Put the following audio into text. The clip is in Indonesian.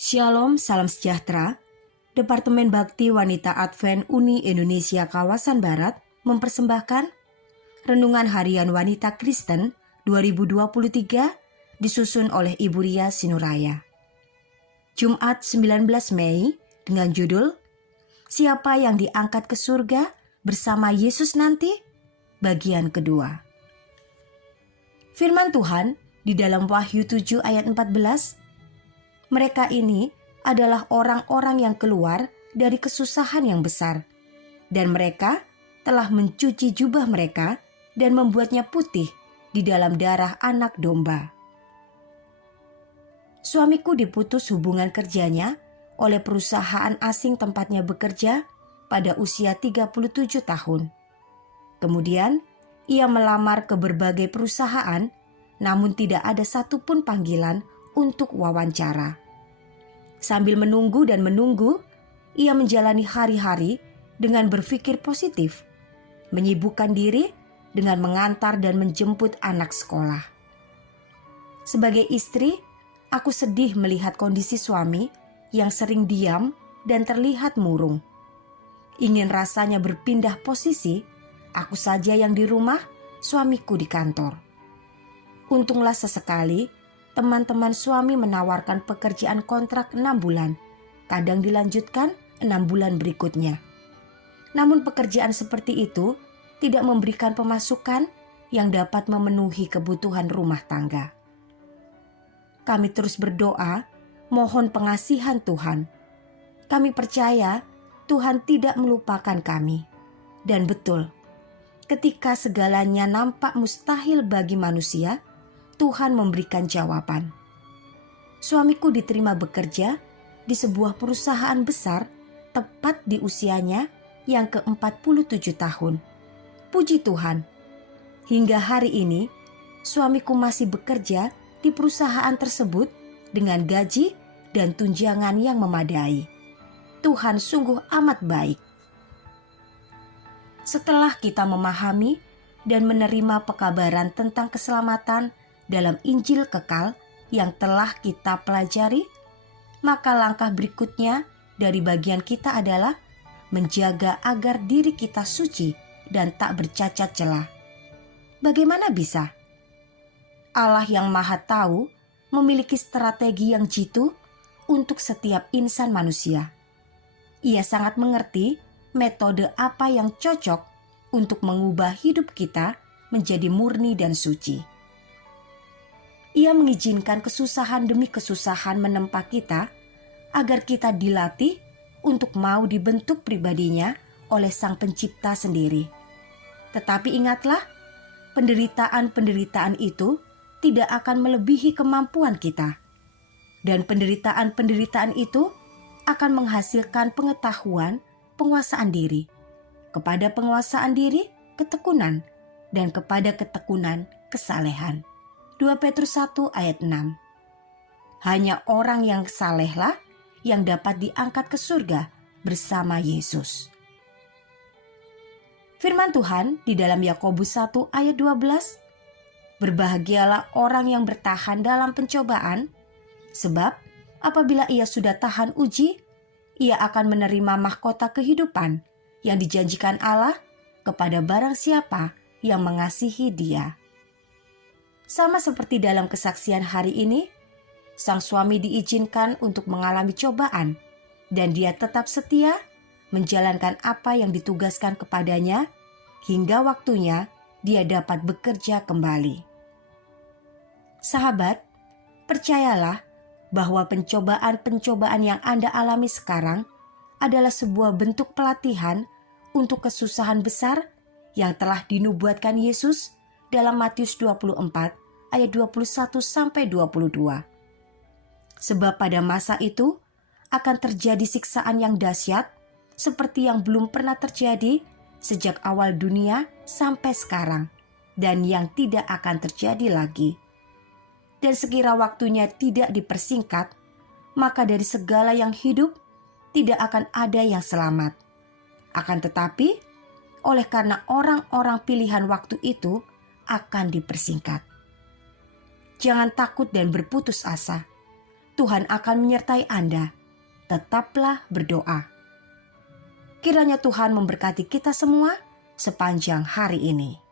Shalom, salam sejahtera. Departemen Bakti Wanita Advent Uni Indonesia Kawasan Barat mempersembahkan Renungan Harian Wanita Kristen 2023 disusun oleh Ibu Ria Sinuraya. Jumat 19 Mei dengan judul Siapa yang diangkat ke surga bersama Yesus nanti? Bagian kedua. Firman Tuhan di dalam Wahyu 7 ayat 14, mereka ini adalah orang-orang yang keluar dari kesusahan yang besar, dan mereka telah mencuci jubah mereka dan membuatnya putih di dalam darah anak domba. Suamiku diputus hubungan kerjanya oleh perusahaan asing tempatnya bekerja pada usia 37 tahun. Kemudian, ia melamar ke berbagai perusahaan, namun tidak ada satupun panggilan untuk wawancara. Sambil menunggu dan menunggu, ia menjalani hari-hari dengan berpikir positif, menyibukkan diri dengan mengantar dan menjemput anak sekolah. Sebagai istri, aku sedih melihat kondisi suami yang sering diam dan terlihat murung. Ingin rasanya berpindah posisi, aku saja yang di rumah, suamiku di kantor. Untunglah sesekali, teman-teman suami menawarkan pekerjaan kontrak 6 bulan, kadang dilanjutkan 6 bulan berikutnya. Namun pekerjaan seperti itu tidak memberikan pemasukan yang dapat memenuhi kebutuhan rumah tangga. Kami terus berdoa, mohon pengasihan Tuhan. Kami percaya Tuhan tidak melupakan kami. Dan betul, ketika segalanya nampak mustahil bagi manusia, Tuhan memberikan jawaban. Suamiku diterima bekerja di sebuah perusahaan besar tepat di usianya yang ke-47 tahun. Puji Tuhan, hingga hari ini suamiku masih bekerja di perusahaan tersebut dengan gaji dan tunjangan yang memadai. Tuhan sungguh amat baik. Setelah kita memahami dan menerima pekabaran tentang keselamatan dalam Injil kekal yang telah kita pelajari, maka langkah berikutnya dari bagian kita adalah menjaga agar diri kita suci dan tak bercacat celah. Bagaimana bisa? Allah yang Maha Tahu memiliki strategi yang jitu untuk setiap insan manusia. Ia sangat mengerti metode apa yang cocok untuk mengubah hidup kita menjadi murni dan suci. Ia mengizinkan kesusahan demi kesusahan menempa kita agar kita dilatih untuk mau dibentuk pribadinya oleh Sang Pencipta sendiri. Tetapi ingatlah, penderitaan-penderitaan itu tidak akan melebihi kemampuan kita. Dan penderitaan-penderitaan itu akan menghasilkan pengetahuan, penguasaan diri. Kepada penguasaan diri, ketekunan. Dan kepada ketekunan, kesalehan. 2 Petrus 1 ayat 6. Hanya orang yang salehlah yang dapat diangkat ke surga bersama Yesus. Firman Tuhan di dalam Yakobus 1 ayat 12. Berbahagialah orang yang bertahan dalam pencobaan, sebab apabila ia sudah tahan uji, ia akan menerima mahkota kehidupan yang dijanjikan Allah kepada barang siapa yang mengasihi Dia. Sama seperti dalam kesaksian hari ini, sang suami diizinkan untuk mengalami cobaan dan dia tetap setia menjalankan apa yang ditugaskan kepadanya hingga waktunya dia dapat bekerja kembali. Sahabat, percayalah bahwa pencobaan-pencobaan yang Anda alami sekarang adalah sebuah bentuk pelatihan untuk kesusahan besar yang telah dinubuatkan Yesus dalam Matius 24 ayat 21 sampai 22. Sebab pada masa itu akan terjadi siksaan yang dahsyat seperti yang belum pernah terjadi sejak awal dunia sampai sekarang dan yang tidak akan terjadi lagi. Dan sekira waktunya tidak dipersingkat, maka dari segala yang hidup tidak akan ada yang selamat. Akan tetapi, oleh karena orang-orang pilihan waktu itu akan dipersingkat. Jangan takut dan berputus asa. Tuhan akan menyertai Anda. Tetaplah berdoa. Kiranya Tuhan memberkati kita semua sepanjang hari ini.